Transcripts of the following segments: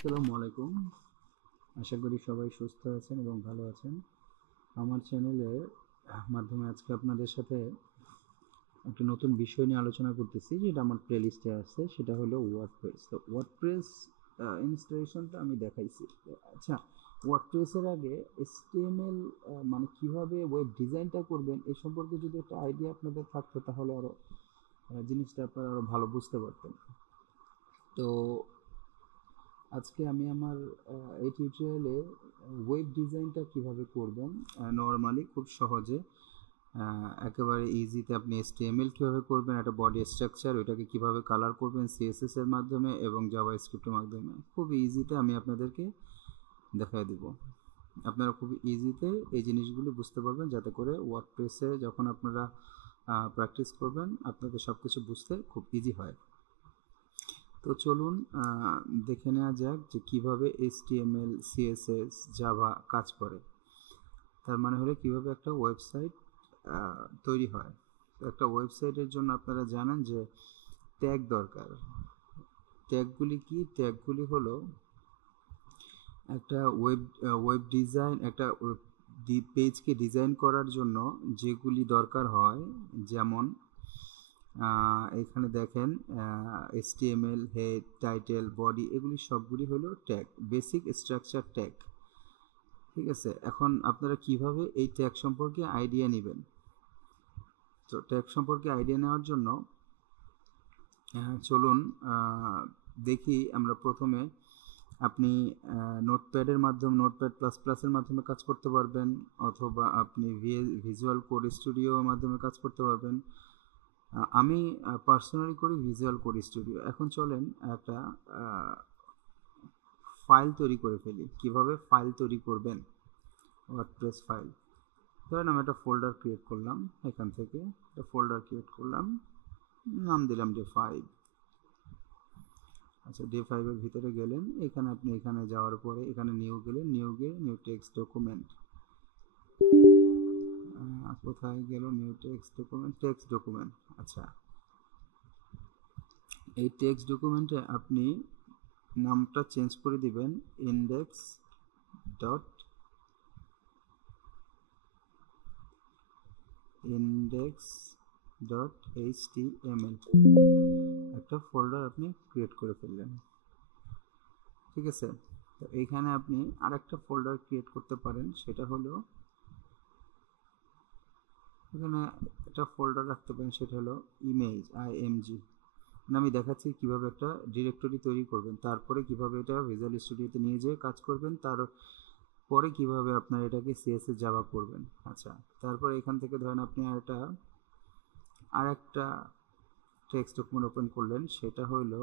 আসসালামু আলাইকুম। আশা করি সবাই সুস্থ আছেন এবং ভালো আছেন। আমার চ্যানেলের মাধ্যমে আজকে আপনাদের সাথে একটা নতুন বিষয় নিয়ে আলোচনা করতেছি, যেটা আমার প্লেলিস্টে আছে। সেটা হলো ওয়ার্ডপ্রেস। তো ওয়ার্ডপ্রেস ইনস্টলেশনটা আমি দেখাইছি। আচ্ছা, ওয়ার্ডপ্রেসের আগে HTML মানে কিভাবে ওয়েব ডিজাইনটা করবেন এই সম্পর্কে যদি একটা আইডিয়া আপনাদের থাকতো, তাহলে আরও জিনিসটা আপনারা আরও ভালো বুঝতে পারতেন। তো আজকে আমি আমার এই টিউটোরিয়ালে ওয়েব ডিজাইনটা কিভাবে করবেন নরমালি খুব সহজে, একেবারে ইজিতে আপনি HTML কিভাবে করবেন, একটা বডি স্ট্রাকচার ওইটাকে কিভাবে কালার করবেন CSS এর মাধ্যমে এবং জাভাস্ক্রিপ্টের মাধ্যমে, খুব ইজিতে আমি আপনাদেরকে দেখাই দিব। আপনারা খুব ইজিতে এই জিনিসগুলি বুঝতে পারবেন, যাতে করে ওয়ার্ডপ্রেসে যখন আপনারা প্র্যাকটিস করবেন আপনাদের সব কিছু বুঝতে খুব ইজি হয়। তো চলুন দেখে নেওয়া যাক যে কীভাবে HTML CSS জাভা কাজ করে। তার মানে হলো কীভাবে একটা ওয়েবসাইট তৈরি হয়। একটা ওয়েবসাইটের জন্য আপনারা জানেন যে ট্যাগ দরকার। ট্যাগগুলি কি? ট্যাগগুলি হলো একটা ওয়েব ডিজাইন, একটা পেজকে ডিজাইন করার জন্য যেগুলি দরকার হয়। যেমন এখানে দেখেন HTML, হেড, টাইটেল, বডি, এগুলি সবগুলি হলো ট্যাগ, বেসিক স্ট্রাকচার ট্যাগ। ঠিক আছে, এখন আপনারা কিভাবে এই ট্যাগ সম্পর্কে আইডিয়া নেবেন। তো ট্যাগ সম্পর্কে আইডিয়া নেওয়ার জন্য চলুন দেখি আমরা প্রথমে। আপনি নোটপ্যাডের মাধ্যমে, নোটপ্যাড প্লাস প্লাসের মাধ্যমে কাজ করতে পারবেন, অথবা আপনি ভিজুয়াল কোড স্টুডিওর মাধ্যমে কাজ করতে পারবেন। আমি পার্সোনালি করি ভিজুয়াল কোড স্টুডিও। এখন চলেন একটা ফাইল তৈরি করে ফেলি। কিভাবে ফাইল তৈরি করবেন ওয়ার্ডপ্রেস ফাইল। ধরেন আমি একটা ফোল্ডার ক্রিয়েট করলাম, এখান থেকে একটা ফোল্ডার ক্রিয়েট করলাম, নাম দিলাম ডে5। আচ্ছা, ডে5 এর ভিতরে গেলেন, এখানে আপনি এখানে যাওয়ার পরে এখানে নিউ গেলেন, নিউ টেক্সট ডকুমেন্ট। কোথায় গেল নিউ টেক্সট ডকুমেন্ট। আচ্ছা, এই টেক্সট ডকুমেন্টে আপনি নামটা চেঞ্জ করে দিবেন index.html। একটা ফোল্ডার আপনি ক্রিয়েট করে ফেললেন। ঠিক আছে, তো এইখানে আপনি আরেকটা ফোল্ডার ক্রিয়েট করতে পারেন। সেটা হলো এখানে একটা ফোল্ডার রাখতে পারেন, সেটা হলো img। আমি দেখাচ্ছি কিভাবে একটা ডিরেক্টরি তৈরি করবেন, তারপরে কিভাবে এটা ভিজুয়াল স্টুডিওতে নিয়ে যেয়ে কাজ করবেন, তারপরে কিভাবে আপনার এটাকে CSS জাভা করবেন। আচ্ছা, তারপরে এখান থেকে ধরেন আপনি আরেকটা টেক্সট ডকুমেন্ট ওপেন করলেন, সেটা হলো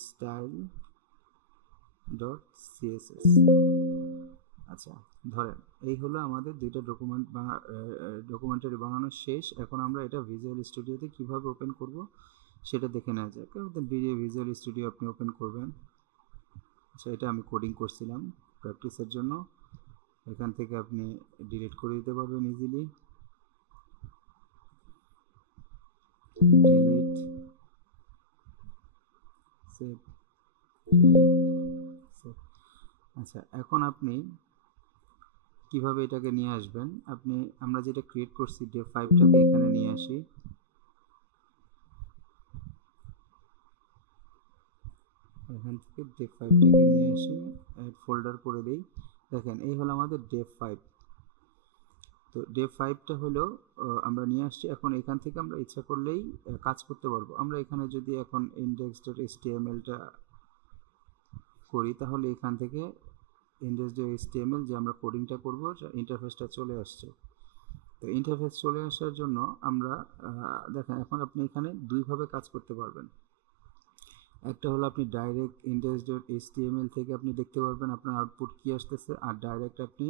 style.css। আচ্ছা, ধরেন এই হলো আমাদের দুইটা ডকুমেন্টারি বানানো শেষ। এখন আমরা এটা ভিজুয়াল স্টুডিওতে কিভাবে ওপেন করব সেটা দেখে নেওয়া যাক। ভিজুয়াল স্টুডিও আপনি ওপেন করবেন। আচ্ছা, এটা আমি কোডিং করছিলাম প্র্যাকটিসের জন্য। এখান থেকে আপনি ডিলিট করে দিতে পারবেন ইজিলি। Delete, save, save. আচ্ছা, এখন আপনি কিভাবে এটাকে নিয়ে আসবেন, আমরা যেটা ক্রিয়েট করছি ডে5টাকে এখানে নিয়ে আসি। এখান থেকে ডে5টাকে নিয়ে আসি, অ্যাড ফোল্ডার করে দেই। দেখেন এই হলো আমাদের ডে5। তো ডে5টা হলো আমরা নিয়ে আসছি। এখন এখান থেকে আমরা ইচ্ছা করলেই কাজ করতে পারবো। আমরা এখানে যদি এখন index.htmlটা করি, তাহলে এখান থেকে index.html যে আমরা কোডিংটা করব ইন্টারফেসটা চলে আসছে। তো ইন্টারফেস চলে আসার জন্য আমরা দেখেন এখন আপনি এখানে দুইভাবে কাজ করতে পারবেন। একটা হলো আপনি ডাইরেক্ট index.html থেকে আপনি দেখতে পারবেন আপনার আউটপুট কি আসতেছে, আর ডাইরেক্ট আপনি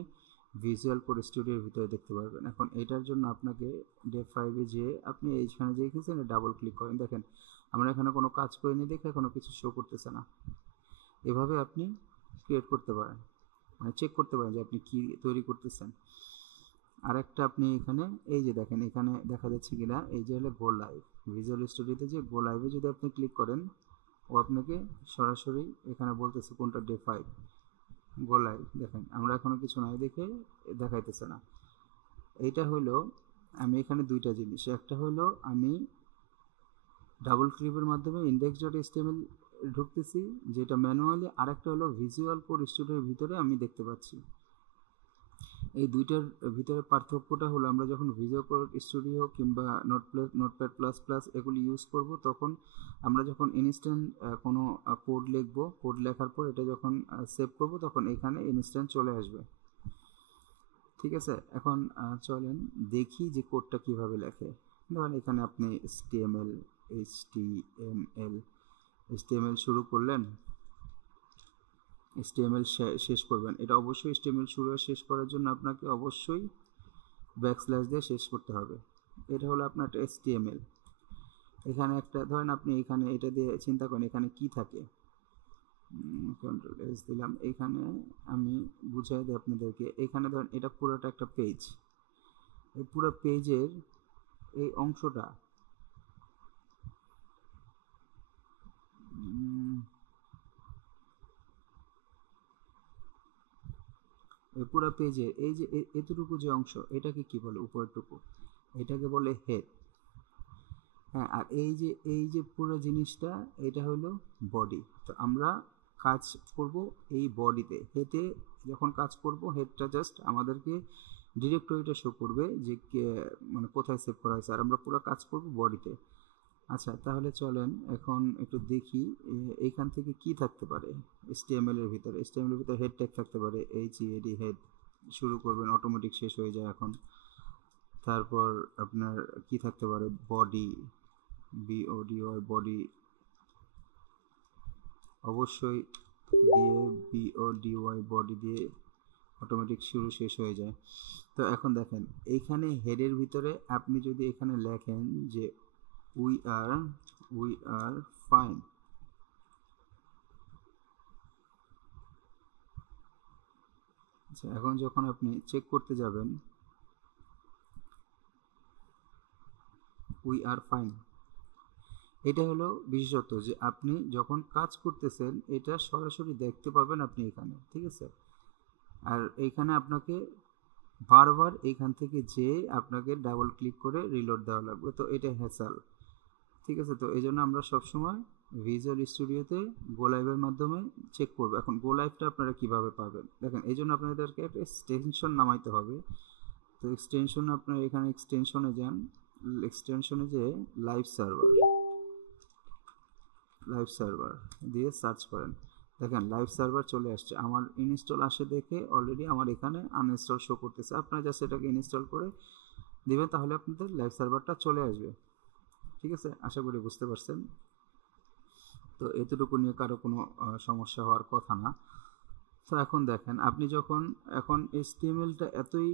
ভিজুয়াল কোড স্টুডিওর ভিতরে দেখতে পারবেন। এখন এটার জন্য আপনাকে ডে5-এ যে আপনি এইখানে যে লিখেছেন ডাবল ক্লিক করেন। দেখেন আমরা এখানে কোনো কাজ করিনি দেখে কোনো কিছু শো করতেছে না। এভাবে আপনি ক্রিয়েট করতে পারেন, মানে চেক করতে পারেন যে আপনি কি তৈরি করতেছেন। আরেকটা আপনি এখানে এই যে দেখেন এখানে দেখা যাচ্ছে কিনা, এই যে হলো গো লাইভ। ভিজুয়াল স্টুডিওতে যে গো লাইভে যদি আপনি ক্লিক করেন, ও আপনাকে সরাসরি এখানে বলতেছে কোনটা ডে 5, গো লাইভ। দেখেন আমরা এখনো কিছু নাই দেখে দেখাইতেছে না। এইটা হলো আমি এখানে দুইটা জিনিস, একটা হলো আমি ডাবল ক্লিকের মাধ্যমে index.html ঢুকতেছি যেটা ম্যানুয়ালি, আরেকটা হলো ভিজুয়াল কোড স্টুডিওর ভিতরে আমি দেখতে পাচ্ছি। এই দুইটার ভিতরে পার্থক্যটা হলো আমরা যখন ভিজুয়াল কোড স্টুডিও কিংবা নোটপ্যাড প্লাস প্লাস এগুলি ইউজ করব, তখন আমরা যখন ইনস্ট্যান্ট কোনো কোড লিখব, কোড লেখার পর এটা যখন সেভ করব তখন এখানে ইনস্ট্যান্ট চলে আসবে। ঠিক আছে, এখন চলেন দেখি যে কোডটা কিভাবে লেখে। ধরেন এখানে আপনি HTML শুরু করলেন, HTML শেষ করবেন। এটা অবশ্যই HTML শুরু আর শেষ করার জন্য আপনাকে অবশ্যই ব্যাকস্ল্যাশ দিয়ে শেষ করতে হবে। এটা হলো আপনার একটা HTML। এখানে একটা ধরেন আপনি এখানে এটা দিয়ে চিন্তা করেন এখানে কি থাকে, Ctrl+S দিলাম। এখানে আমি বুঝাই দিই আপনাদেরকে। এখানে ধরেন এটা পুরোটা একটা পেজ, এই পুরো পেজের এই অংশটা পুরো পেজের এই যে এতটুকু যে অংশ, এটাকে কি বলে, উপরটুকু, এটাকে বলে হেড। হ্যাঁ, আর এই যে পুরো জিনিসটা এটা হলো বডি। তো আমরা কাজ করব এই বডিতে। হেডে যখন কাজ করব, হেডটা জাস্ট আমাদেরকে ডিরেক্টরিটা শো করবে যে মানে কোথায় সেভ করা হয়েছে, আর আমরা পুরো কাজ করব বডিতে। আচ্ছা, তাহলে চলেন এখন একটু দেখি এইখান থেকে কি থাকতে পারে HTML এর ভিতরে। HTML এর ভিতরে হেড ট্যাগ থাকতে পারে, HEAD হেড। শুরু করবেন, অটোমেটিক শেষ হয়ে যায় এখন। তারপর আপনার কি থাকতে পারে, বডি, BODY বডি অবশ্যই দিয়ে, BODY বডি দিয়ে অটোমেটিক শুরু শেষ হয়ে যায়। তো এখন দেখেন এইখানে হেডের ভিতরে আপনি যদি এখানে লেখেন যে উই আর ফাইন, আচ্ছা এখন যখন আপনি চেক করতে যাবেন উই আর ফাইন, এটা হলো বিশেষত যে আপনি যখন কাজ করতেছেন এটা সরাসরি দেখতে পাবেন আপনি এখানে। ঠিক আছে, আর এইখানে আপনাকে বারবার এইখান থেকে যে আপনাকে ডাবল ক্লিক করে রিলোড দেওয়া লাগবে, তো এটা হ্যাসাল। ঠিক আছে, তো এই জন্য আমরা সবসময় ভিজুয়াল স্টুডিওতে গো লাইভের মাধ্যমে চেক করবো। এখন গো লাইভটা আপনারা কিভাবে পাবেন দেখেন, এই জন্য আপনাদেরকে একটা এক্সটেনশন নামাইতে হবে। তো এক্সটেনশন আপনার এখানে এক্সটেনশনে যান, এক্সটেনশনে যে লাইভ সার্ভার দিয়ে সার্চ করেন, দেখেন লাইভ সার্ভার চলে আসছে। আমার ইনস্টল আসে দেখে অলরেডি আমার এখানে আনইনস্টল শো করতেছে। আপনারা জাস্ট এটাকে ইনস্টল করে দিবেন, তাহলে আপনাদের লাইভ সার্ভারটা চলে আসবে। ঠিক আছে, আশা করি বুঝতে পারছেন। তো এতটুকু নিয়ে কারো কোনো সমস্যা হওয়ার কথা না। তো এখন দেখেন আপনি যখন এখন HTML-টা এতই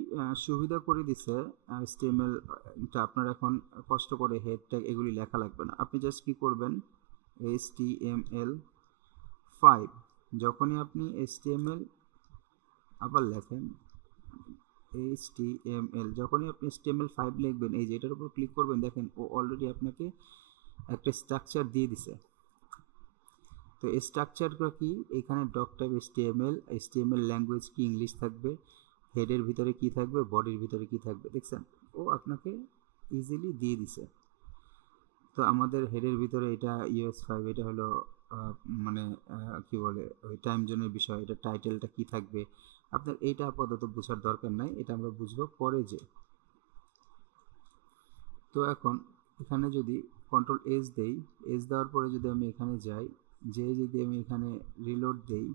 সুবিধা করে দিছে, HTML-টা আপনার এখন কষ্ট করে হেড ট্যাগ এগুলি লেখা লাগবে না। আপনি জাস্ট কি করবেন, HTML5 যখনই আপনি HTML আবার লেখেন, যখনই আপনি HTML5 লিখবেন, এই যে এটার উপর ক্লিক করবেন, দেখেন ও অলরেডি আপনাকে একটা স্ট্রাকচার দিয়ে দিছে। তো এই স্ট্রাকচারটা কি, এখানে ডক টাইপ HTML ল্যাঙ্গুয়েজ কি ইংলিশ থাকবে, হেডের ভিতরে কি থাকবে, বডির ভিতরে কি থাকবে, দেখছেন ও আপনাকে ইজিলি দিয়ে দিছে। তো আমাদের হেডের ভিতরে এটা US5, এটা হলো মানে কি বলে ওই টাইম জোনের বিষয়, এটা টাইটেলটা কি থাকবে আপনার এইটা আপাতত বোঝার দরকার নাই, এটা আমরা বুঝবো পরে যে। তো এখন এখানে যদি Ctrl+S দেই, S দেওয়ার পরে যদি আমি এখানে যাই, যদি আমি এখানে রিলোড দেই,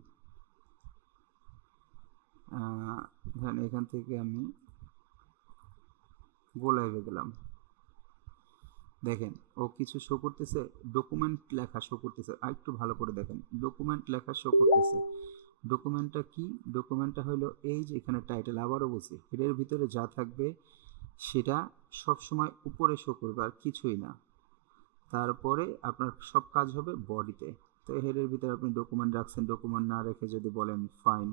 এখান থেকে আমি গো লাইভে গেলাম, দেখেন ও কিছু শো করতেছে, ডকুমেন্ট লেখা শো করতেছে। আর একটু ভালো করে দেখেন, ডকুমেন্ট লেখা শো করতেছে। ডকুমেন্টটা কি, ডকুমেন্টটা হলো এই যে এখানে টাইটেল, আবারও বলছি হেডের ভিতরে যা থাকবে সেটা সব সময় উপরে শো করবে আর কিছুই না। তারপরে আপনার সব কাজ হবে বডিতে। তো হেডের ভিতরে আপনি ডকুমেন্ট রাখছেন, ডকুমেন্ট না রেখে যদি বলেন ফাইন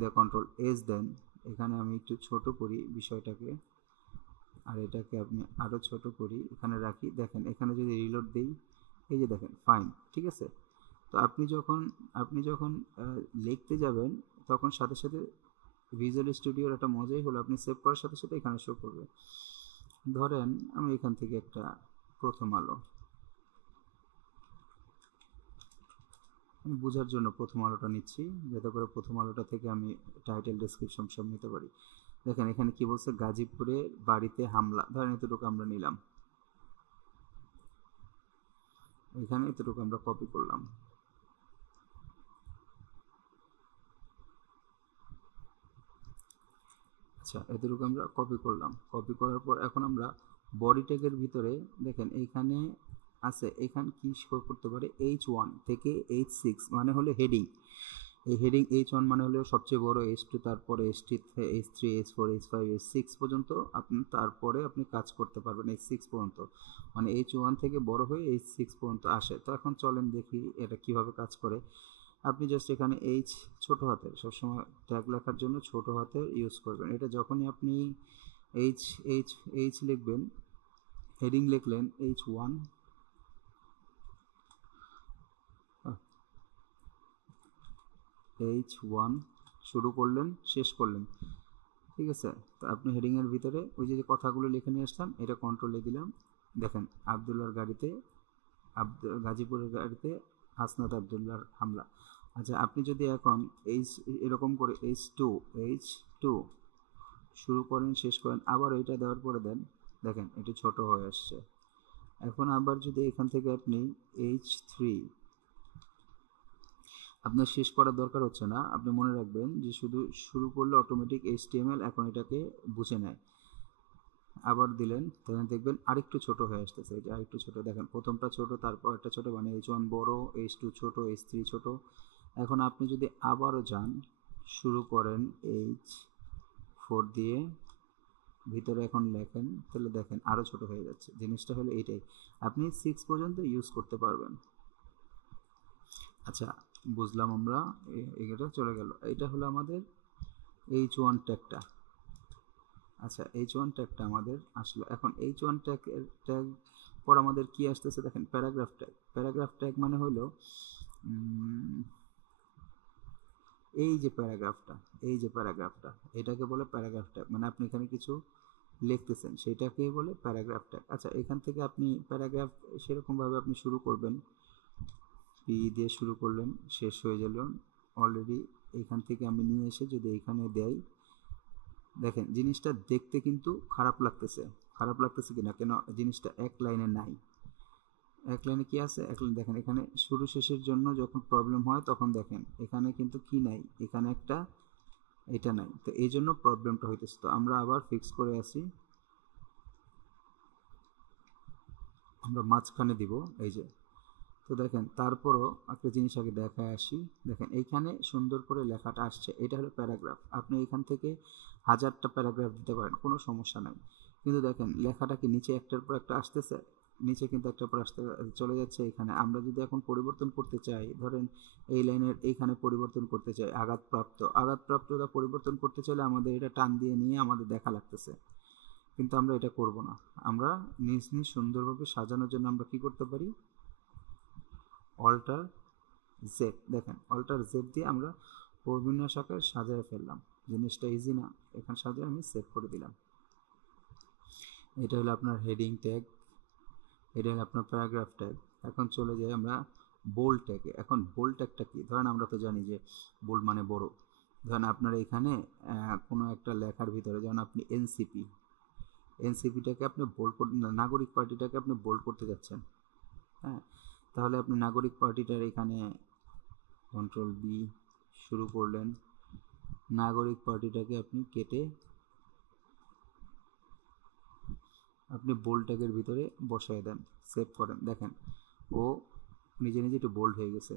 দিয়ে Ctrl+S দেন, এখানে আমি একটু ছোট করি বিষয়টাকে, আর এটাকে আপনি আরও ছোট করি, এখানে রাখি। দেখেন এখানে যদি রিলোড দিই, এই যে দেখেন ফাইন, ঠিক আছে। তো আপনি যখন লিখতে যাবেন তখন সাথে সাথে ভিজুয়াল স্টুডিওর একটা মজাই হলো আপনি সেভ করার সাথে সাথে এখানে শো করবে। ধরেন আমি এখান থেকে একটা প্রথম আলো, আমি বোঝার জন্য প্রথম আলোটা নিচ্ছি, যাতে করে প্রথম আলোটা থেকে আমি টাইটেল ডেসক্রিপশন সব নিতে পারি। দেখেন এখানে কি বলছে, গাজীপুরে বাড়িতে হামলা, ধরেন এতটুকু আমরা নিলাম, এখানে এতটুকু আমরা কপি করলাম। আচ্ছা এতটুকু আমরা কপি করলাম, কপি করার পর এখন আমরা বডি ট্যাগের ভিতরে দেখেন এইখানে আছে, এখানে কি করতে পারে, H1 থেকে H6 মানে হলো হেডিং। এই হেডিং H1 মানে হলো সবচেয়ে বড়, H2 তারপরে H3 H4 H5 H6 পর্যন্ত আপনি তারপরে আপনি কাজ করতে পারবেন H6 পর্যন্ত, মানে H1 থেকে বড় হয়ে H6 পর্যন্ত আসে। তো এখন চলেন দেখি এটা কিভাবে কাজ করে। আপনি জাস্ট এখানে এইচ ছোট হাতের, সবসময় ট্যাগ লেখার জন্য ছোট হাতের ইউজ করবেন। এটা যখনই আপনি এইচ এইচ এইচ লিখবেন, হেডিং লিখলেন H1, H1 শুরু করলেন শেষ করলেন, ঠিক আছে। তো আপনি হেডিংয়ের ভিতরে ওই যে কথাগুলো লিখে নিয়ে আসলাম, এটা কন্ট্রোলে দিলাম। দেখেন আবদুল্লার গাড়িতে, গাজীপুরের গাড়িতে হাসনাত আবদুল্লার হামলা। আচ্ছা আপনি যদি এখন এরকম করে H2 শুরু করেন শেষ করেন, আবার এইটা দেওয়ার পরে দেন, দেখেন এটি ছোট হয়ে আসছে। এখন আবার যদি এখান থেকে আপনি H3, আপনার শেষ করার দরকার হচ্ছে না, আপনি মনে রাখবেন যে শুধু শুরু করলে অটোমেটিক HTML এখন এটাকে বুঝে নেয়। আবার দিলেন, তখন দেখবেন আরেকটু ছোট হয়ে আসতেছে, এটা আরেকটু ছোট, দেখেন প্রথমটা ছোট তারপর একটা ছোট, মানে H1 বড়, H2 ছোট, H3 ছোট। এখন আপনি যদি আবারও যান, শুরু করেন H4 দিয়ে, ভিতরে এখন লেখেন, তাহলে দেখেন আরও ছোট হয়ে যাচ্ছে। জিনিসটা হলো এইটাই, আপনি 6 পর্যন্ত ইউজ করতে পারবেন। আচ্ছা বুঝলাম আমরা, এটা চলে গেল, এটা হলো আমাদের H1 ট্যাগটা। আচ্ছা H1 ট্যাগটা আমাদের আসলো। এখন H1 ট্যাগ পর আমাদের কি আসতেছে, দেখেন প্যারাগ্রাফ ট্যাগ। প্যারাগ্রাফ ট্যাগ মানে হলো এই যে প্যারাগ্রাফটা এটাকে বলে প্যারাগ্রাফ ট্যাগ, মানে আপনি এখানে কিছু লিখতেছেন সেটাকেই বলে প্যারাগ্রাফ ট্যাগ। আচ্ছা এখান থেকে আপনি প্যারাগ্রাফ সেরকমভাবে আপনি শুরু করবেন, পি দিয়ে শুরু করলেন, শেষ হয়ে গেল অলরেডি। এখান থেকে আমি নিয়ে এসে যদি এখানে দেই, দেখেন জিনিসটা দেখতে কিন্তু খারাপ লাগতেছে কিনা, কেন জিনিসটা এক লাইনে নাই। এক লাইনে কি আছে, এক লাইনে দেখেন এখানে শুরু শেষের জন্য যখন প্রবলেম হয় তখন দেখেন এখানে কিন্তু কি নাই, এখানে একটা এটা নাই, তো এই জন্য প্রবলেমটা হইতেছে। তো আমরা আবার ফিক্স করে আসি, আমরা মাঝখানে দিব এই যে। তো দেখেন তারপরও একটা জিনিস আগে দেখায় আসি, দেখেন এইখানে সুন্দর করে লেখাটা আসছে, এটা হলো প্যারাগ্রাফ। আপনি এখান থেকে 1000টা প্যারাগ্রাফ দিতে পারেন, কোনো সমস্যা নাই। কিন্তু দেখেন লেখাটা কি নিচে একটার পর একটা আসতেছে, নিচে কিন্তু একটার পর আসতে চলে যাচ্ছে। এখানে আমরা যদি এখন পরিবর্তন করতে চাই, ধরেন এই লাইনের এইখানে পরিবর্তন করতে চাই, আঘাতপ্রাপ্ততা পরিবর্তন করতে চাইলে আমাদের এটা টান দিয়ে নিয়ে আমাদের দেখা লাগতেছে, কিন্তু আমরা এটা করব না। আমরা নিজ নিজ সুন্দরভাবে সাজানোর জন্য আমরা কি করতে পারি, অল্টার জেড, দেখেন অল্টার জেড দিয়ে আমরা প্রবিন্যাস আকারে সাজায় ফেললাম। জিনিসটা ইজি না, এখানে সাজিয়ে আমি সেভ করে দিলাম। এটা হলো আপনার হেডিং ট্যাগ, এটা হলো আপনার প্যারাগ্রাফ ট্যাগ। এখন চলে যাই আমরা বোল্ড ট্যাগে। এখন বোল্ড ট্যাগটা কি, ধরেন আমরা তো জানি যে বোল্ড মানে বড়। ধরেন আপনার এখানে কোনো একটা লেখার ভিতরে, যেমন আপনি এনসিপিটাকে আপনি বোল্ড করতে, নাগরিক পার্টিটাকে আপনি বোল্ড করতে যাচ্ছেন, হ্যাঁ, তাহলে আপনি নাগরিক পার্টিটার এখানে কন্ট্রোল বি শুরু করলেন, নাগরিক পার্টিটাকে আপনি কেটে আপনি বোল্ড ট্যাগের ভিতরে বসায় দেন, সেভ করেন, দেখেন ও নিজে নিজে একটু বোল্ড হয়ে গেছে।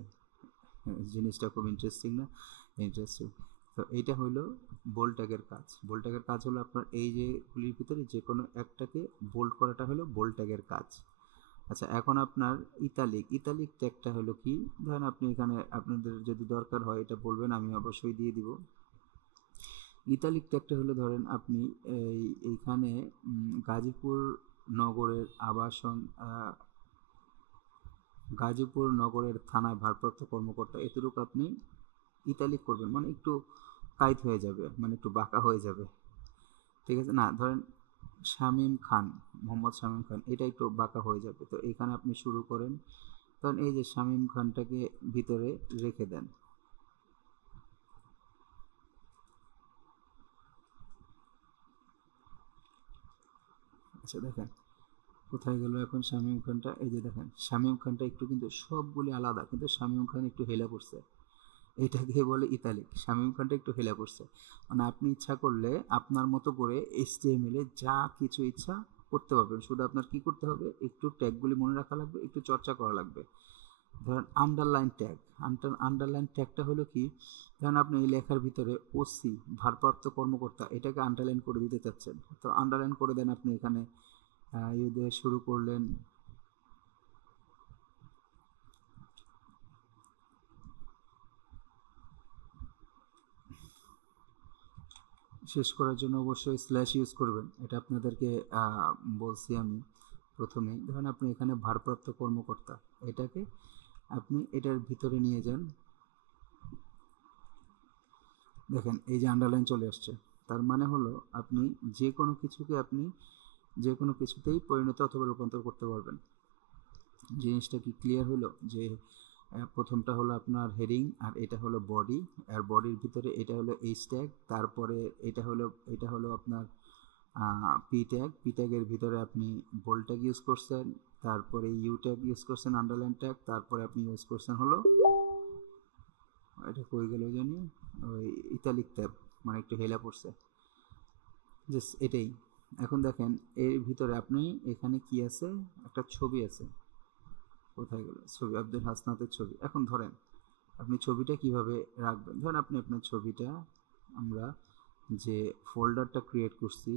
জিনিসটা খুব ইন্টারেস্টিং না, ইন্টারেস্টিং। তো এইটা হলো বোল্ড ট্যাগের কাজ। বোল্ড ট্যাগের কাজ হলো আপনার এই যে গুলির ভিতরে যে কোনো একটাকে বোল্ড করাটা হলো বোল্ড ট্যাগের কাজ। আচ্ছা এখন আপনার ইতালিক ট্যাগটা হলো কি, ধরেন আপনি এখানে আপনাদের যদি দরকার হয় এটা বলবেন, আমি অবশ্যই দিয়ে দিব। ইতালিক ট্যাগটা হলো ধরেন আপনি এইখানে গাজীপুর নগরের আবাসন গাজীপুর নগরের থানায় ভারপ্রাপ্ত কর্মকর্তা, এতটুকু আপনি ইতালিক করবেন, মানে একটু টাইট হয়ে যাবে, মানে একটু বাঁকা হয়ে যাবে, ঠিক আছে না? ধরেন শামীম খান, মোহাম্মদ শামীম খান, এটা একটু বাঁকা হয়ে যাবে। তো এখানে আপনি শুরু করেন, তখন এই যে শামীম খানটাকে ভিতরে রেখে দেন। আচ্ছা দেখেন কোথায় গেল এখন শামীম খানটা, এই যে দেখেন শামীম খানটা একটু কিন্তু সবগুলি আলাদা, কিন্তু শামীম খান একটু হেলা করছে, এটাকে বলে ইতালিক। শামীম খানটা একটু হেলা করছে, মানে আপনি ইচ্ছা করলে আপনার মতো করে HTML এ যা কিছু ইচ্ছা করতে পারবেন, শুধু আপনার কি করতে হবে, একটু ট্যাগগুলি মনে রাখা লাগবে, একটু চর্চা করা লাগবে। ধরেন আন্ডারলাইন ট্যাগ, আন্ডারলাইন ট্যাগটা হলো কি, ধরেন আপনি এই লেখার ভিতরে ওসি ভারপ্রাপ্ত কর্মকর্তা এটাকে আন্ডারলাইন করে দিতে চাচ্ছেন, তো আন্ডারলাইন করে দেন। আপনি এখানে ইয়ে দিয়ে শুরু করলেন, শেষ করার জন্য অবশ্যই স্ল্যাশ ইউজ করবেন, এটা আপনাদেরকে বলছি আমি প্রথমেই। ধরেন আপনি এখানে ভারপ্রাপ্ত কর্মকর্তা, এটাকে আপনি এটার ভিতরে নিয়ে যান, দেখেন এই যে আন্ডারলাইন চলে আসছে, তার মানে হলো আপনি যে কোনো কিছুকে আপনি যে কোনো কিছুতেই পরিণত অথবা রূপান্তর করতে পারবেন। জিনিসটা কি ক্লিয়ার হলো? যে প্রথমটা হলো আপনার হেডিং, আর এটা হলো বডি, আর বডির ভিতরে এটা হলো এইচ ট্যাগ, তারপরে এটা হলো আপনার পি ট্যাগ, পি ট্যাগের ভিতরে আপনি বোল্ড ট্যাগ ইউজ করছেন, তারপরে ইউ ট্যাগ ইউজ করছেন আন্ডারলাইন ট্যাগ, তারপরে আপনি ইউজ করছেন হলো এটা কই গেল জানি, ওই ইতালিক ট্যাব, মানে একটু হেলা পড়ছে, জাস্ট এটাই। এখন দেখেন এর ভিতরে আপনি এখানে কি আছে, একটা ছবি আছে, কোথায় গেল ছবি, আব্দুল হাসনাতের ছবি। এখন ধরেন আপনি ছবিটা কিভাবে রাখবেন, ধরেন আপনি আপনার ছবিটা আমরা যে ফোল্ডারটা ক্রিয়েট করছি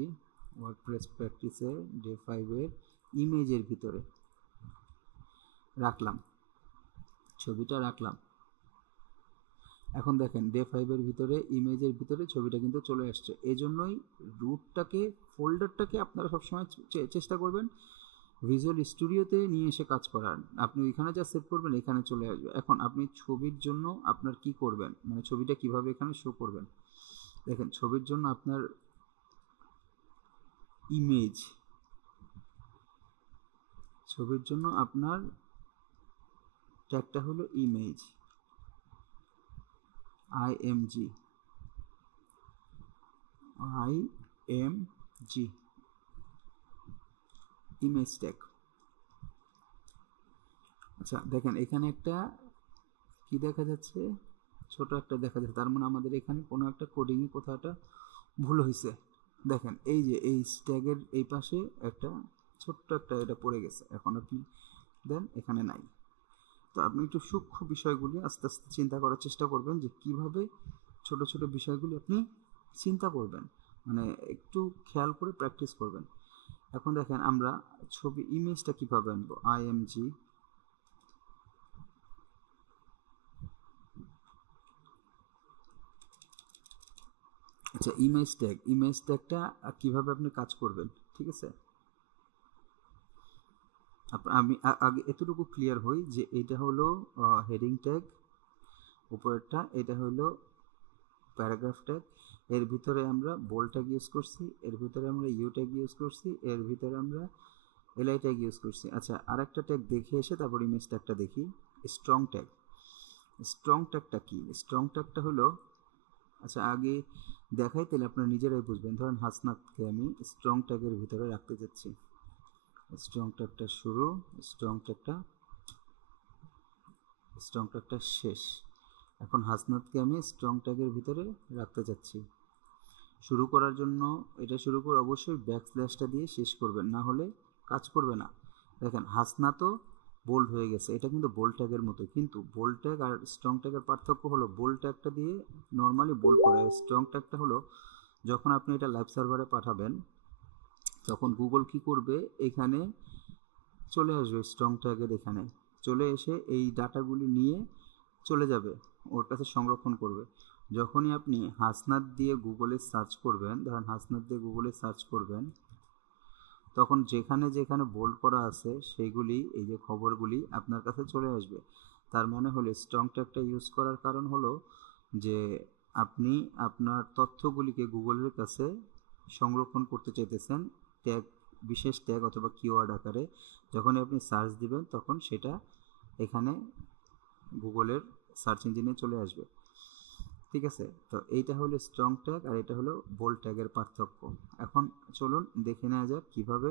ওয়ার্ডপ্রেস প্র্যাকটিসে ডে 5-এর ইমেজের ভিতরে রাখলাম, ছবিটা রাখলাম। এখন দেখেন ডে 5-এর ভিতরে ইমেজের ভিতরে ছবিটা কিন্তু চলে আসছে, এজন্যই রুটটাকে ফোল্ডারটাকে আপনারা সবসময় চেষ্টা করবেন ভিজুয়াল স্টুডিওতে নিয়ে এসে কাজ করার। আপনি ওইখানে যা সেভ করবেন এখানে চলে আসবে। এখন আপনি ছবির জন্য আপনার কি করবেন, মানে ছবিটা কিভাবে এখানে শো করবেন, দেখেন ছবির জন্য আপনার ইমেজ, ছবির জন্য আপনার ট্যাগটা হলো ইমেজ, IMG, ইমেজ ট্যাগ। আচ্ছা দেখেন এখানে একটা কি দেখা যাচ্ছে, ছোট একটা দেখা যাচ্ছে, তার মানে আমাদের এখানে কোনো একটা কোডিংয়ে কোথাও একটা ভুল হয়েছে। দেখেন এই যে এই ট্যাগের এই পাশে একটা ছোট্ট একটা এটা পড়ে গেছে, এখন আপনি দেন এখানে নাই। তো আপনি একটু সূক্ষ্ম বিষয়গুলি আস্তে আস্তে চিন্তা করার চেষ্টা করবেন, যে কিভাবে ছোট ছোট বিষয়গুলি আপনি চিন্তা করবেন, মানে একটু খেয়াল করে প্র্যাকটিস করবেন। এখন দেখেন আমরা ছবি ইমেজটা কিভাবে আনবো, IMG, আচ্ছা ইমেজ ট্যাগটা কিভাবে আপনি কাজ করবেন, ঠিক আছে? আমি আগে এতটুকু ক্লিয়ার হই যে এটা হলো হেডিং ট্যাগ, উপরেরটা এটা হলো প্যারাগ্রাফ ট্যাগ, এর ভিতরে আমরা বোল্ড ট্যাগ ইউজ করছি, এর ভিতরে আমরা ইউ ট্যাগ ইউজ করছি, এর ভিতরে আমরা এলআই ট্যাগ ইউজ করছি। আচ্ছা আরেকটা ট্যাগ দেখে এসে তারপর ইমেজ ট্যাগটা দেখি, স্ট্রং ট্যাগ। স্ট্রং ট্যাগটা কি? স্ট্রং ট্যাগটা হলো, আচ্ছা আগে দেখাই তাহলে আপনারা নিজেরাই বুঝবেন। ধরেন হাসনাতকে আমি স্ট্রং ট্যাগের ভিতরে রাখতে যাচ্ছি, স্ট্রং ট্যাগটা শুরু, স্ট্রং ট্যাগটা শেষ। এখন হাসনাতকে আমি স্ট্রং ট্যাগের ভিতরে রাখতে যাচ্ছি। শুরু করার জন্য এটা শুরু করে অবশ্যই ব্যাকস্ল্যাশটা দিয়ে শেষ করবেন, না হলে কাজ করবে না। দেখেন হাসনাতও বোল্ড হয়ে গেছে, এটা কিন্তু বোল্ড ট্যাগের মতো, কিন্তু বোল্ড ট্যাগ আর স্ট্রং ট্যাগের পার্থক্য হলো বোল্ড ট্যাগটা দিয়ে নর্মালি বোল্ড করে, স্ট্রং ট্যাগটা হলো যখন আপনি এটা লাইভ সার্ভারে পাঠাবেন তখন গুগল কি করবে, এখানে চলে আসবে স্ট্রং ট্যাগের, এখানে চলে এসে এই ডাটাগুলি নিয়ে চলে যাবে, ওর কাছে সংরক্ষণ করবে। যখনই আপনি হাসনাত দিয়ে গুগলে সার্চ করবেন, ধরেন হাসনাত দিয়ে গুগলে সার্চ করবেন, তখন যেখানে যেখানে বোল্ড করা আছে সেইগুলি, এই যে খবরগুলি আপনার কাছে চলে আসবে। তার মানে হলো স্ট্রং ট্যাগটা ইউজ করার কারণ হলো যে আপনি আপনার তথ্যগুলিকে গুগলের কাছে সংরক্ষণ করতে চাইতেছেন ট্যাগ, বিশেষ ট্যাগ অথবা কিওয়ার্ড আকারে। যখনই আপনি সার্চ দিবেন তখন সেটা এখানে গুগলের সার্চ ইঞ্জিনে চলে আসবে। ঠিক আছে, তো এইটা হলো স্ট্রং ট্যাগ আর এটা হলো বোল্ড ট্যাগের পার্থক্য। এখন চলুন দেখে নেওয়া যাক কীভাবে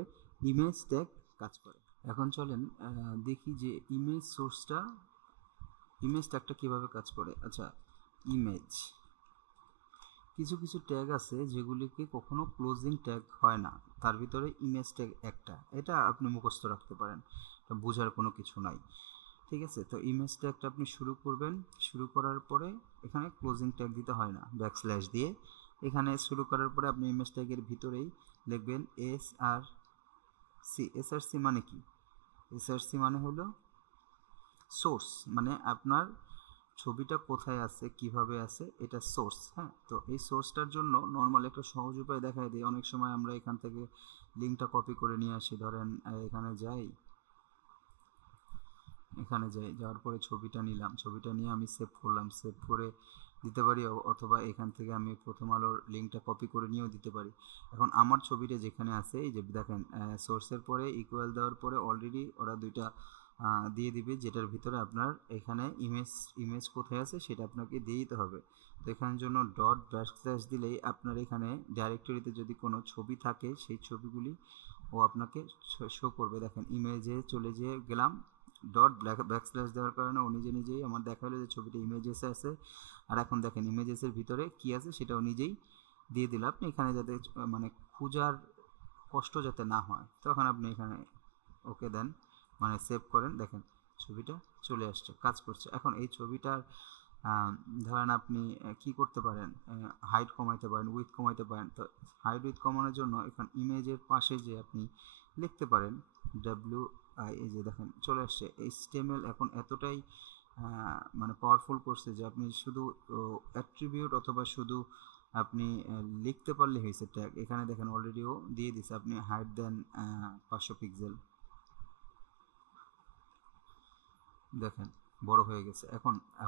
ইমেজ ট্যাগ কাজ করে। এখন চলেন দেখি যে ইমেজ সোর্সটা, ইমেজ ট্যাগটা কীভাবে কাজ করে। আচ্ছা, ইমেজ, কিছু কিছু ট্যাগ আছে যেগুলিকে কখনো ক্লোজিং ট্যাগ হয় না, তার ভিতরে ইমেজ ট্যাগ একটা। এটা আপনি মুখস্থ রাখতে পারেন, এটা বোঝার কোনো কিছু নাই। ঠিক আছে, তো ইমেজ ট্যাগটা আপনি শুরু করবেন, শুরু করার পরে এখানে ক্লোজিং ট্যাগ দিতে হয় না, ব্যাকস্ল্যাশ দিয়ে এখানে শুরু করার পরে আপনি ইমেজ ট্যাগের ভিতরেই লিখবেন SRC। SRC মানে কি? SRC মানে হলো সোর্স, মানে আপনার ছবিটা কোথায় আছে, কিভাবে আছে, এটা সোর্স। হ্যাঁ, তো এই সোর্সটার জন্য নর্মাল একটা সহজ উপায় দেখায় দিই। অনেক সময় আমরা এখান থেকে লিঙ্কটা কপি করে নিয়ে আসি, ধরেন এখানে যাই, যাওয়ার পরে ছবিটা নিলাম, ছবিটা নিয়ে আমি সেভ করলাম, সেভ করে দিতে পারি, অথবা এখান থেকে আমি প্রথম আলোর লিঙ্কটা কপি করে নিয়েও দিতে পারি। এখন আমার ছবিটা যেখানে আছে, এই যে দেখেন সোর্সের পরে ইকুয়াল দেওয়ার পরে অলরেডি ওরা দুইটা দিয়ে দিবে, যেটার ভিতরে আপনার এখানে ইমেজ কোথায় আছে সেটা আপনাকে দিয়ে দিতে হবে। তো এখানের জন্য ডট ব্যাকস্ল্যাশ দিলেই আপনার এখানে ডাইরেক্টরিতে যদি কোনো ছবি থাকে সেই ছবিগুলি ও আপনাকে শো করবে। দেখেন ইমেজে চলে যেয়ে গেলাম, ডট ব্যাকস্ল্যাশ দেওয়ার কারণে ও নিজে নিজেই আমার দেখালো যে ছবিটা ইমেজেসে আছে। আর এখন দেখেন ইমেজেসের ভিতরে কি আছে সেটাও নিজেই দিয়ে দিল। আপনি এখানে যাতে মানে খোঁজার কষ্ট যাতে না হয়, তখন আপনি এখানে ওকে দেন, মানে সেভ করেন। দেখেন ছবিটা চলে আসছে, কাজ করছে। এখন এই ছবিটার ধরেন আপনি কি করতে পারেন, হাইট কমাইতে পারেন, উইথ কমাইতে পারেন। তো হাইট উইথ কমানোর জন্য এখানে ইমেজের পাশে যে আপনি লিখতে পারেন WI, এই যে দেখেন চলে আসছে। HTML এখন এতটাই মানে পাওয়ারফুল করছে যে আপনি শুধু অ্যাট্রিবিউট অথবা শুধু আপনি লিখতে পারলে হয়েছে ট্যাগ। এখানে দেখেন অলরেডিও দিয়ে দিছে, আপনি হাইট দেন 500 পিক্সেল, দেখেন বড় হয়ে গেছে।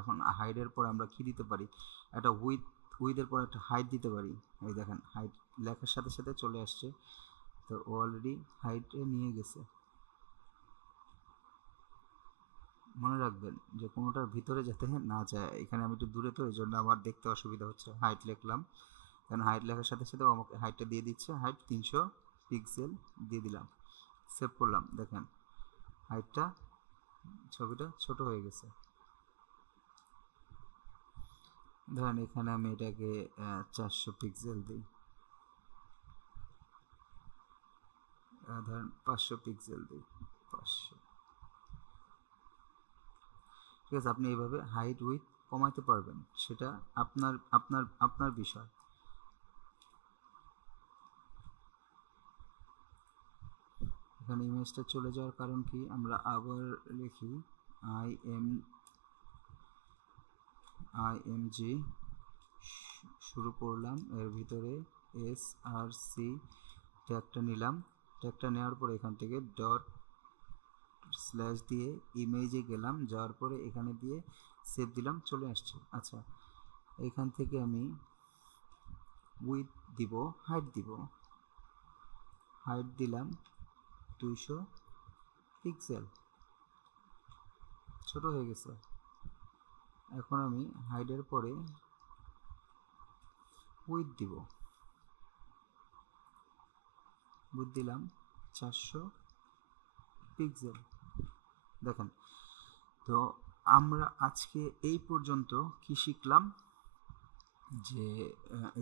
এখন হাইডের পর আমরা কি দিতে পারি, একটা উইথের পর একটা হাইট দিতে পারি। এই দেখেন হাইট লেখার সাথে সাথে চলে আসছে, তো অলরেডি হাইটে নিয়ে গেছে। মনে রাখবেন যে কোনোটার ভিতরে যাতে না যায়। এখানে আমি একটু দূরে, তো এই জন্য আমার দেখতে অসুবিধা হচ্ছে। হাইট লিখলাম, কারণ হাইট লেখার সাথে সাথে আমাকে হাইটটা দিয়ে দিচ্ছে, হাইট 300 পিক্সেল দিয়ে দিলাম, সেভ করলাম। দেখেন হাইটটা, ছবিটা ছোট হয়ে গেছে। ধরেন এখানে আমি এটাকে 400 পিক্সেল দিই, ধরেন 500 পিক্সেল দিই, 500। ঠিক আছে, আপনি এইভাবে হাইট উইথ কমাইতে পারবেন, সেটা আপনার আপনার আপনার বিষয়। এখানে ইমেজটা চলে যাওয়ার কারণ কি, আমরা আবার লিখি IMG, শুরু করলাম, এর ভিতরে SRC ট্যাগটা নিলাম, ট্যাগটা নেওয়ার পরে এখান থেকে ডট স্ল্যাশ দিয়ে ইমেজে গেলাম, যাওয়ার পরে এখানে দিয়ে সেভ দিলাম, চলে আসছে। আচ্ছা, এখান থেকে আমি উইথ দিব, হাইট দিব, হাইট দিলাম 200 পিক্সেল, ছোট হয়ে গেছে। এখন আমি হাইডের পরে উইথ দিব, উইথ দিলাম 400 পিক্সেল। দেখেন, তো আমরা আজকে এই পর্যন্ত কি শিখলাম, যে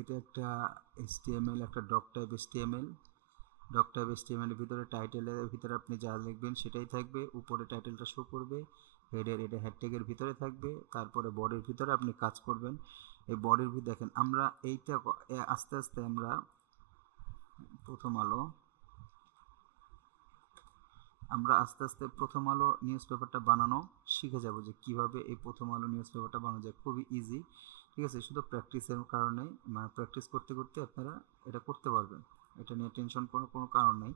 এটা একটা HTML, একটা doctype HTML। Doctype HTML এর ভিতরে টাইটেলের ভিতরে আপনি যা লিখবেন সেটাই থাকবে, উপরে টাইটেলটা শো করবে, হেডের এটা হ্যাশট্যাগের ভিতরে থাকবে, তারপরে বডির ভিতরে আপনি কাজ করবেন। এই বডির ভিতরে দেখেন আমরা এইটা আস্তে আস্তে আমরা প্রথম আলো নিউজ পেপারটা বানানো শিখে যাব, যে কিভাবে এই প্রথম আলো নিউজ পেপারটা বানানো যায়। খুবই ইজি, ঠিক আছে, শুধু প্র্যাকটিসের কারণে, মানে প্র্যাকটিস করতে করতে আপনারা এটা করতে পারবেন। এটা নিয়ে টেনশন কোনো কোনো কারণ নেই।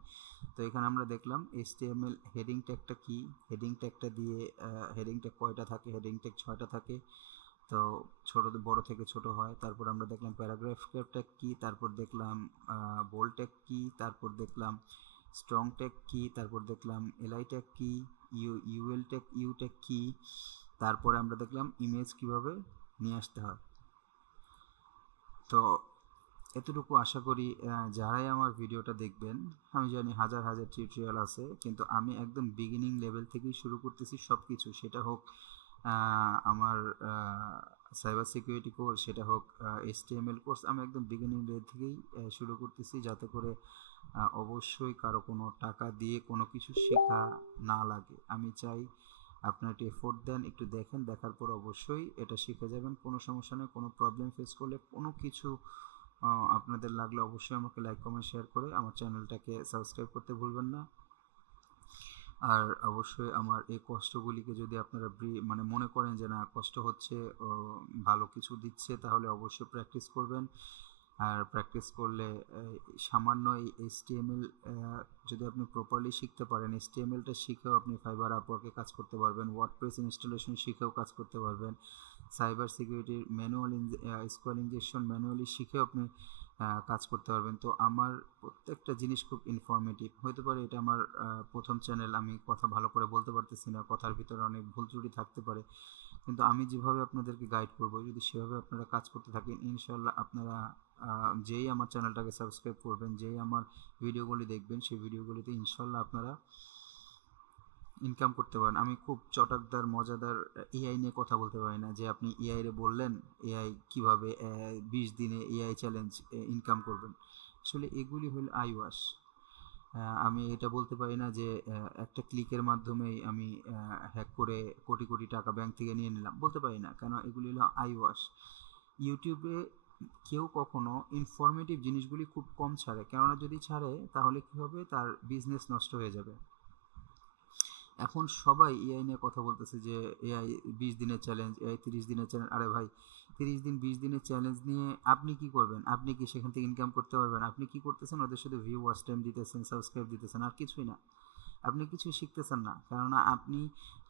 তো এখানে আমরা দেখলাম HTML হেডিং ট্যাগটা কি, হেডিং ট্যাগটা দিয়ে হেডিং ট্যাগ কয়টা থাকে, হেডিং ট্যাগ 6টা থাকে, তো ছোট বড় থেকে ছোট হয়। তারপর আমরা দেখলাম প্যারাগ্রাফ ট্যাগ কি, তারপর দেখলাম বোল্ড ট্যাগ কি, তারপর দেখলাম স্ট্রং ট্যাগ কি, তারপর দেখলাম এলআই ট্যাগ কি, ইউএল ট্যাগ ইউ ট্যাগ কি, তারপরে আমরা দেখলাম ইমেজ কিভাবে নিয়ে আসতে হয়। তো এতটুকু আশা করি যারাই আমার ভিডিওটা দেখবেন, আমি জানি হাজার হাজার টিউটোরিয়াল আছে, কিন্তু আমি একদম বিগিনিং লেভেল থেকেই শুরু করতেছি সব কিছু, সেটা হোক আমার সাইবার সিকিউরিটি কোর্স, সেটা হোক HTML কোর্স, আমি একদম বিগিনিং লেভেল থেকেই শুরু করতেছি, যাতে করে অবশ্যই কারো কোনো টাকা দিয়ে কোনো কিছু শেখা না লাগে। আমি চাই আপনারা একটু এফোর্ট দেন, একটু দেখেন, দেখার পর অবশ্যই এটা শিখে যাবেন, কোনো সমস্যা নেই। কোনো প্রবলেম ফেস করলে, কোনো কিছু আপনাদের লাগলে অবশ্যই আমাকে লাইক কমেন্ট শেয়ার করে আমার চ্যানেলটাকে সাবস্ক্রাইব করতে ভুলবেন না। আর অবশ্যই আমার এই কষ্টগুলিকে যদি আপনারা মানে মনে করেন যে না কষ্ট হচ্ছে, ভালো কিছু দিচ্ছে, তাহলে অবশ্যই প্র্যাকটিস করবেন। আর প্র্যাকটিস করলে সামান্য এই HTML যদি আপনি প্রপারলি শিখতে পারেন, HTMLটা শিখেও আপনি ফাইবার আপওয়ার্কে কাজ করতে পারবেন, ওয়ার্ডপ্রেস ইনস্টলেশন শিখেও কাজ করতে পারবেন, সাইবার সিকিউরিটির ম্যানুয়াল স্কোয়াল ইনজেকশন ম্যানুয়ালি শিখেও আপনি কাজ করতে পারবেন। তো আমার প্রত্যেকটা জিনিস খুব ইনফরমেটিভ। হতে পারে এটা আমার প্রথম চ্যানেল, আমি কথা ভালো করে বলতে পারতেছি না, কথার ভিতরে অনেক ভুল ত্রুটি থাকতে পারে, কিন্তু আমি যেভাবে আপনাদেরকে গাইড করব, যদি সেভাবে আপনারা কাজ করতে থাকেন, ইনশাল্লাহ আপনারা যেই আমার চ্যানেলটাকে সাবস্ক্রাইব করবেন, যেই আমার ভিডিওগুলি দেখবেন, সেই ভিডিওগুলিতে ইনশাল্লাহ আপনারা ইনকাম করতে পারেন। আমি খুব চটকদার মজাদার এআই নিয়ে কথা বলতে পারি না, যে আপনি এআই রে বললেন এআই কিভাবে 20 দিনে এআই চ্যালেঞ্জ ইনকাম করবেন। আসলে এগুলি হল আইওয়াশ। আমি এটা বলতে পারি না যে একটা ক্লিকের মাধ্যমেই আমি হ্যাক করে কোটি কোটি টাকা ব্যাংক থেকে নিয়ে নিলাম, বলতে পারি না, কেন এগুলি হলো আইওয়াশ। ইউটিউবে কেউ কখনো ইনফরমেটিভ জিনিসগুলি খুব কম ছাড়ে, কেননা যদি ছাড়ে তাহলে কী হবে, তার বিজনেস নষ্ট হয়ে যাবে। এখন সবাই এআই নিয়ে কথা বলতেছে যে এআই 20 দিনের চ্যালেঞ্জ, এআই 30 দিনের চ্যালেঞ্জ। আরে ভাই, 30 দিন 20 দিনের চ্যালেঞ্জ নিয়ে আপনি কি করবেন? আপনি কি সেখান থেকে ইনকাম করতে পারবেন? আপনি কি করতেছেন? ওদের শুধু ভিউ, ওয়াচ টাইম দিতেছেন, সাবস্ক্রাইব দিতেছেন, আর কিছুই না। আপনি কিছুই শিখতেছেন না, কেননা আপনি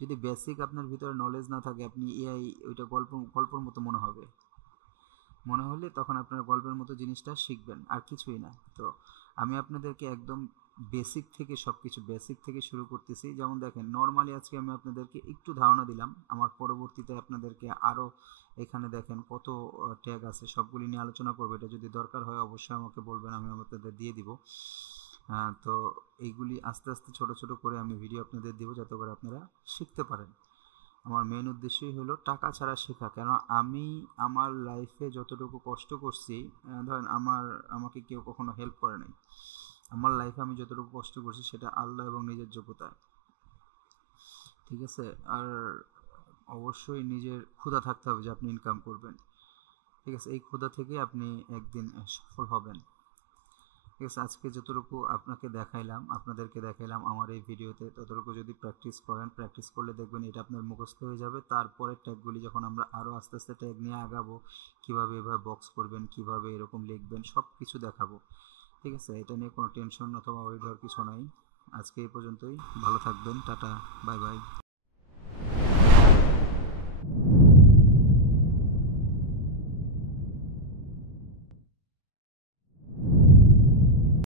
যদি বেসিক আপনার ভিতরে নলেজ না থাকে, আপনি এআই ওইটা গল্পর মতো মনে হলে তখন আপনার গল্পের মতো জিনিসটা শিখবেন, আর কিছুই না। তো আমি আপনাদেরকে একদম বেসিক থেকে শুরু করতেছি। যেমন দেখেন, নর্মালি আজকে আমি আপনাদেরকে একটু ধারণা দিলাম, আমার পরবর্তীতে আপনাদেরকে আরও এখানে দেখেন কত ট্যাগ আছে, সবগুলি নিয়ে আলোচনা করবো। এটা যদি দরকার হয় অবশ্যই আমাকে বলবেন, আমি আপনাদের দিয়ে দিব। তো এইগুলি আস্তে আস্তে ছোট ছোট করে আমি ভিডিও আপনাদের দেবো, যাতে করে আপনারা শিখতে পারেন। আমার মেইন উদ্দেশ্যই হলো টাকা ছাড়া শেখা। কেন আমি আমার লাইফে যতটুকু কষ্ট করছি, ধরেন আমাকে কেউ কখনো হেল্প করে নাই। আমার লাইফে আমি যতটুকু কষ্ট করছি সেটা আল্লাহ এবং নিজের যোগ্যতায়, ঠিক আছে। আর অবশ্যই নিজের ক্ষুধা থাকতে হবে যে আপনি ইনকাম করবেন, ঠিক আছে। এই ক্ষুধা থেকে আপনি একদিন সফল হবেন, ঠিক আছে। আজকে যতটুকু আপনাদেরকে দেখাইলাম আমার এই ভিডিওতে, ততটুকু যদি প্র্যাকটিস করলে দেখবেন এটা আপনার মুখস্থ হয়ে যাবে। তারপরে ট্যাগগুলি যখন আমরা আরও আস্তে আস্তে ট্যাগ নিয়ে আগাবো, কীভাবে এভাবে বক্স করবেন, কীভাবে এরকম লিখবেন, সব কিছু দেখাবো, ঠিক আছে। এটা নিয়ে কোনো টেনশন অথবা ওয়ারি হওয়ার কিছু নাই। আজকে এই পর্যন্তই, ভালো থাকবেন, টাটা, বাই বাই।